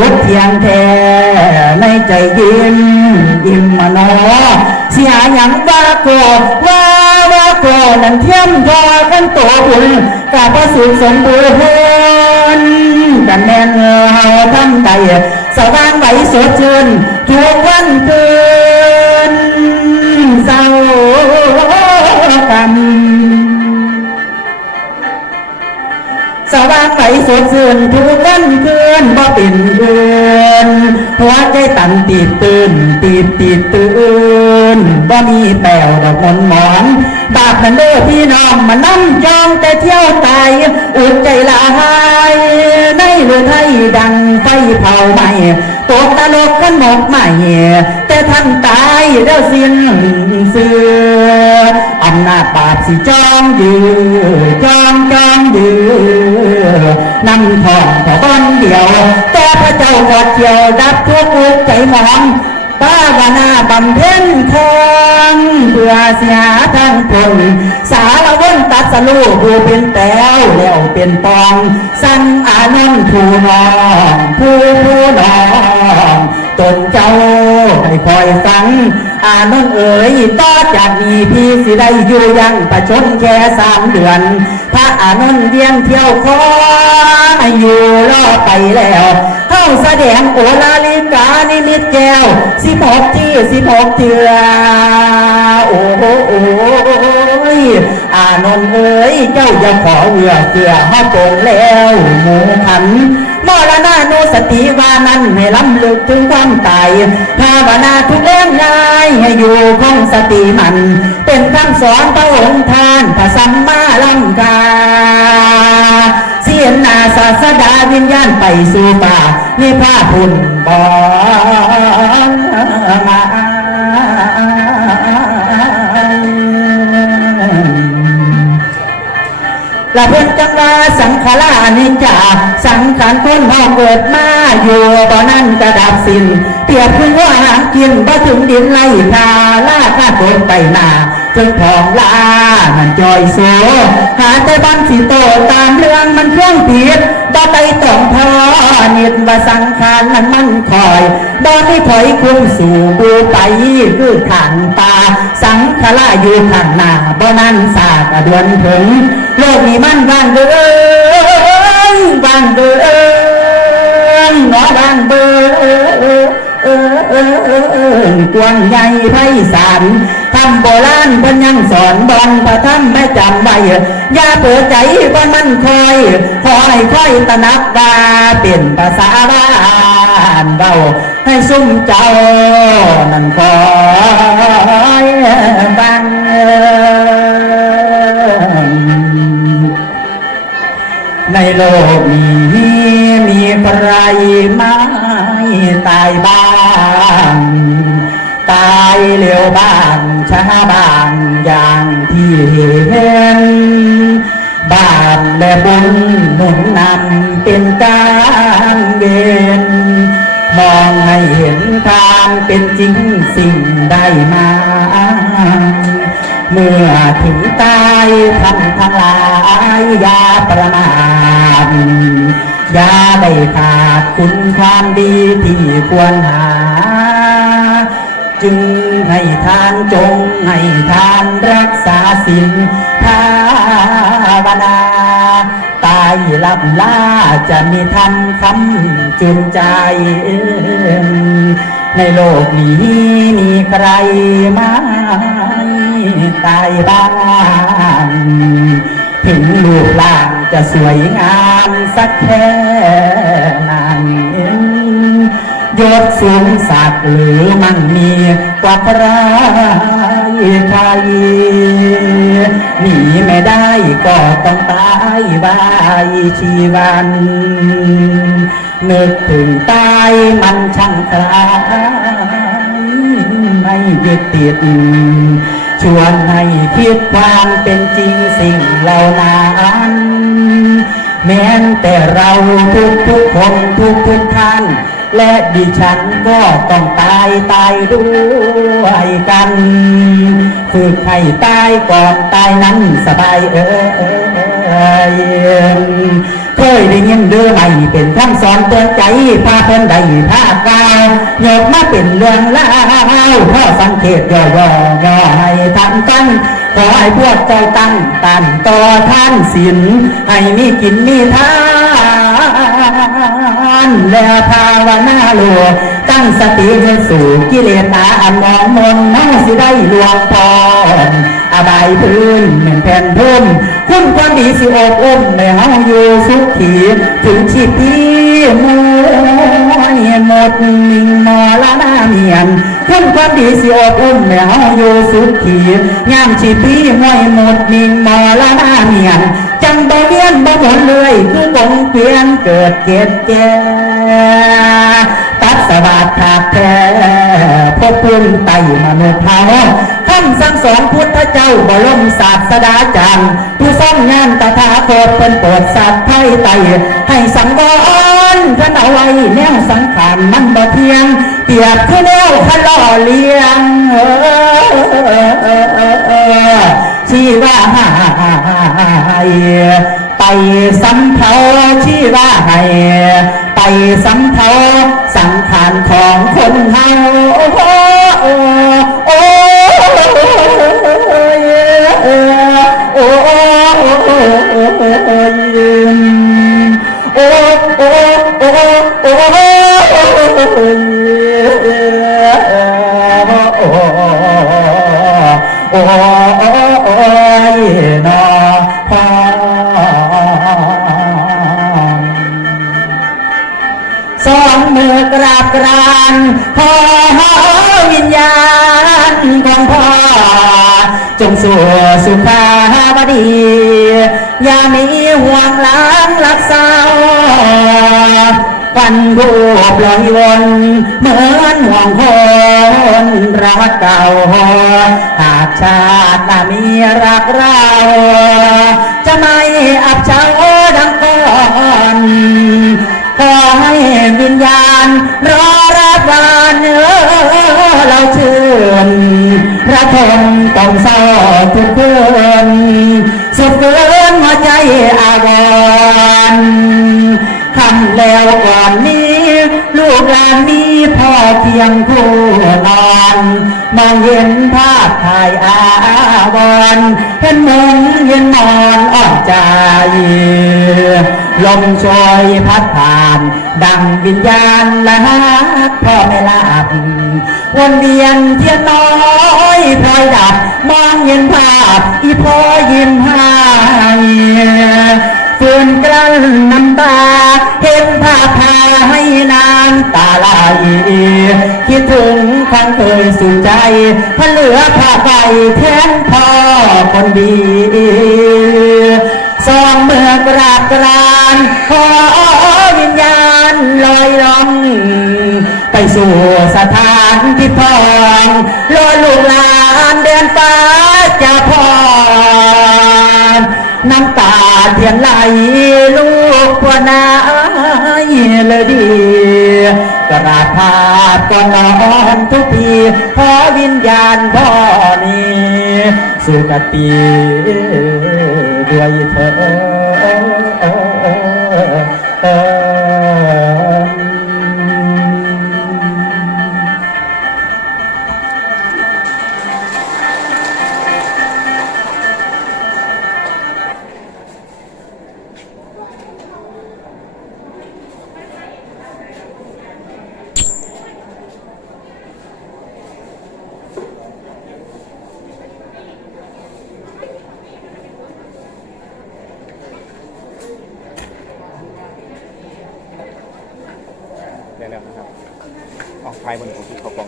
พุทธเทียงแท้ในใจยิ้มอิ่มมโนเสียหยังว่าโกว่าว่าโกนั่นเทียมทอกันโตบุญกาพระสุขสมบูรณ์กันแน่นเฮาทำใจสว่างไหวสดชื่นทุกวันคืนเศร้ากันสว่างไหวสดชื่นทุกวันคืนบ่เป็น หัวใจตันตีตื่นตีตีตื่นบ่มีแป้วดอกมนหมอน บาปนั้นเด้อพี่น้องมานั่งจองแต่เที่ยวตอุดใจละหายในเรือไทยดังไฟเผาไหม้ตกตลกกันหมดใหม่แต่ท่านตายแล้วสิ้นเสืออำนาจบาปสิจองยือจองจองยือนำทองขอบอนเดียวาพระเจ้ากอเกี่ยวดับทุกข์อกใจหมองป้าวนาบำเพ็ญทองเพื่อเสียทั้งคนสารวนตัดสลูผู้เป็นแต้วแล้วเป็นปอง สั่งอานันต์ผู้นองผู้ผู้นอง ตนเจ้าให้คอยฟังอานนท์เอ๋ยต่อจากนี้พี่สิได้อยู่ยังประชนแค่สามเดือน พระอานนท์เวียนเที่ยวขออยู่รอไปแล้วเข้าแสดงโอลาลิกานิมิตแก้วสิบหกที่สิบหกเถื่อโอ้โห อานนเอ๋ยเจ้าอย่าขอเหือเสือห้าโกงแล้วหมูขันมรณานุสติวานั้นให้ล้ำลึกถึงความตายภาวนาทุกเรื่องง่ายให้อยู่คงสติมัน เป็นคำสอนพระองค์ท่านพระสัมมาลังกาเสียนนาศาสดาวิญญาณไปสู่ป่านิพพานพุนบอน ละเพิ่นจังว่าสังขารอนิจจาสังขารคนเฮาเกิดมาอยู่บ่นั้นกระดับสิ้นเปรียบคือว่าหางกินบ่ถึงดินไล่คาล่าคาตนไปหนาจนทองลามันจอยโซหาแต่บ้านสิโตตามเรื่องมันเครื่องผิดบ่ไปต้องพอนิดว่าสังขารนั้นมันคอยบ่ได้ถอยคุ้มสู่บูไปคือขันตาสังขารอยู่ข้างหน้าบ่นั้นสา กระเดือนถึงโลกนี้มันว่างเดินว่างเดินหนอว่างเบินกวางใหญ่ไพศาลทำโบราณเพิ่นยังสอนบอนพระธรรมไม่จำไว้อย่าเปิดใจว่ามันคอยคอยคอยตระหนักว่าเป็นภาษาบ้านเบาให้ซุ่มเจ้านั่นคอยฟัง ในโลกนี้มีใครไม่ตายบ้างตายเร็วบ้างช้าบ้างอย่างที่เห็นบ้านและบุญหนุนนำเป็นการเวรมองให้เห็นความเป็นจริงสิ่งได้มา เมื่อถึงตายทำทั้งหลายอย่าประมาทอย่าได้ขาดคุณความดีที่ควรหา จึงให้ทานจงให้ทานรักษาศีลภาวนา ตายลับลาจะมีทำคำจุนใจในโลกนี้มีใครมา ตายบ้างถึงรูปร่างจะสวยงามสักแค่ไหนยศสูงสักหรือมันมีกว่าใครใครหนีไม่ได้ก็ต้องตายบายชีวันนึกถึงตายมันช่างคลายไม่ยึดติด ชวนให้คิดความเป็นจริงสิ่งเหล่านั้นแม้นแต่เราทุกทุกๆคนทุกทุกๆท่าน และดิฉันก็ต้องตายตายด้วยกันฝึกให้ตายก่อนตายนั้นสบายเอ่ย เคยได้ยินเรือไหมเป็นคำสอนเตือนใจพาเพิ่นใดพากายหยกมาเป็นเรื่องเล่าวพ่อสังเกตย่อย่อย่อให้ทันตั้งขอให้พวกเจ้าตั้งตันต่อท่านศีลให้มีกินมีทาน และภาวนาโลตั้งสติให้สู่กิเลสตาอันมองมนน้องสิได้หลวงพรอบายพื้นเหมือนแผ่นพุ่มคุณความดีสิอบอุ้มในเฮาอยู่สุขีถึงชีพีมวยหมดนิ่งมอละนาเมียนคุณความดีสิอบอุ้มในเฮาอยู่สุขียามชีพีมวยหมดนิ่งมอละนาเมียนจังบ่เวียนบ่หมุนเลยคือกงเกวียนเกิดเกตแก่ ตัดสวัสดิ์ขาดแท้พบปุณไตมนุษย์เฮาคำสั่งสอนพุทธเจ้าบรมศาสดาจารย์ผู้สร้างงานตถาคตเป็นโปรดสัตว์ไทยไตให้สังวรท่านเอาไว้แนวสังขารมันบ่เทียงเปียบคือแนวขล่อเลี้ยงเออชีว่ายไปสำเทาชีว่าให้ สำเทาสังขารของคนเฮาโอ้โอ้โอ้โอ้โอ้ มือกราบกรานขอวิญญาณของพ่อจงสู่สุขาวดี อย่ามีห่วงหล้างรักษาวันรูปลอยวนเหมือนห่วงคนรักเก่า หากชาติมีรักเรา จะไม่อับเฉาก ขอให้วิญญาณรอรับวานเออเราเชื่อนพระทนต้องเศร้าทุกคืนสุดเกินหัวใจอาวรณ์คำแล้วก่อนนี้ ลูกหลานมีพ่อเพียงผู้นอนมองเห็นภาพถ่ายอาวรเห็นมุงเห็นนอนออกใจ ลมโชยพัดผ่าน ดังวิญญาณละฮักพ่อไม่ลาบวนเวียนเทียนน้อยพลอยดับ มองเห็นภาพอีพ่อยิ้มให้ฝืนกลั้นน้ำตา เห็นภาพพาให้น้ำตาไหลคิดถึงครั้งเคยสุขใจถ้าเหลือภาพไปแทนพ่อคนดี องเมื่อกราบกรานขอวิญญาณลอยล่อง ไปสู่สถานที่พองรอลูกหลานเดินฟ้าจะพรน้ำตาเทียนไหลลูกกว่านาเลยดีกราภาพก่อนอนทุกทีขอวิญญาณพ่อนี้สุกติด้วยเธอายวๆนะครับนของที่เขากองกัน